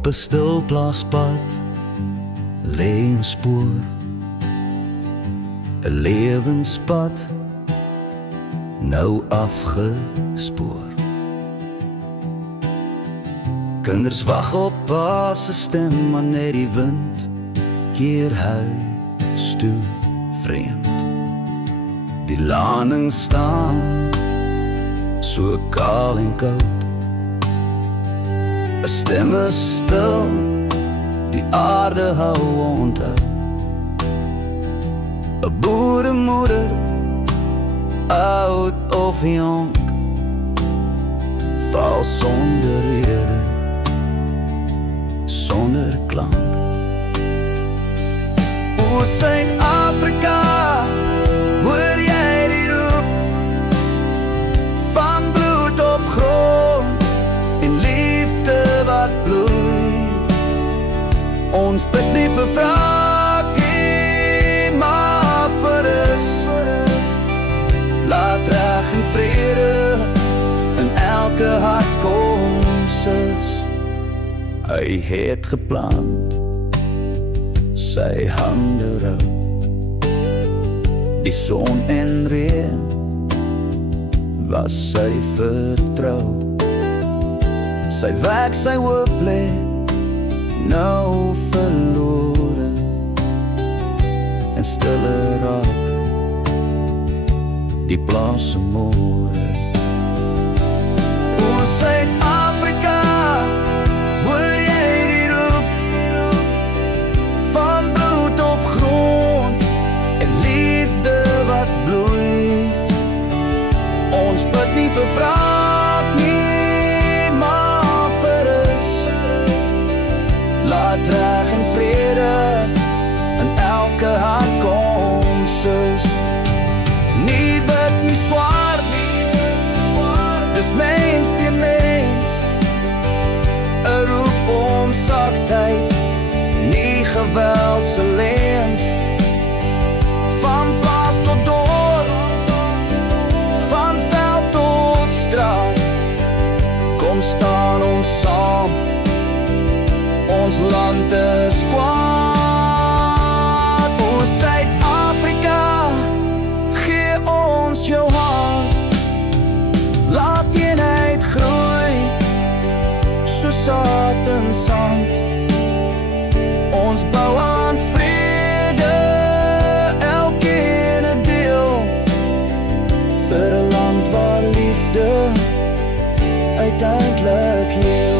Op 'n stil plaaspad lê 'n spoor, 'n lewenspad nou afgespoor. Kinders wag op pa se stem, maar net die wind keer huis toe vreemd. Die laning staan so kaal en koud, 'n stem is stil, die aarde hou onthou. 'n boeremoeder, oud of jonk, val sonder rede, sonder klank. O Suid-Afrika, hoor jy die roep van bloed op grond en liefde wat bloei. Ons bid nie vir wraak nie, maar vir rus. Laat reg en vrede in elke hart kom, sus. Hy het geplan, sy hande rou, die son en reën was sy vertrou. Sy werk, sy hoop lê nou verlore, en stille raak die plaas se môre. O Suid-Afrika, hoor jy die roep van bloed op grond en liefde wat bloei. Ons bid nie vir wraak nie, maar vir rus. Laat reg en vrede in elke hart kom, sus. Nie wit nie swart, dis mens teen mens. 'n roep om saktheid, nie geweld se lens. Van plaas tot dorp, van veld tot straat, kom staan ons saam, ons land is kwaad. O Suid-Afrika, gee ons jou hand, laat eenheid groei, so saad en sand. Ons bou aan vrede, elkeen 'n deel, vir 'n land waar liefde uiteindelik heel.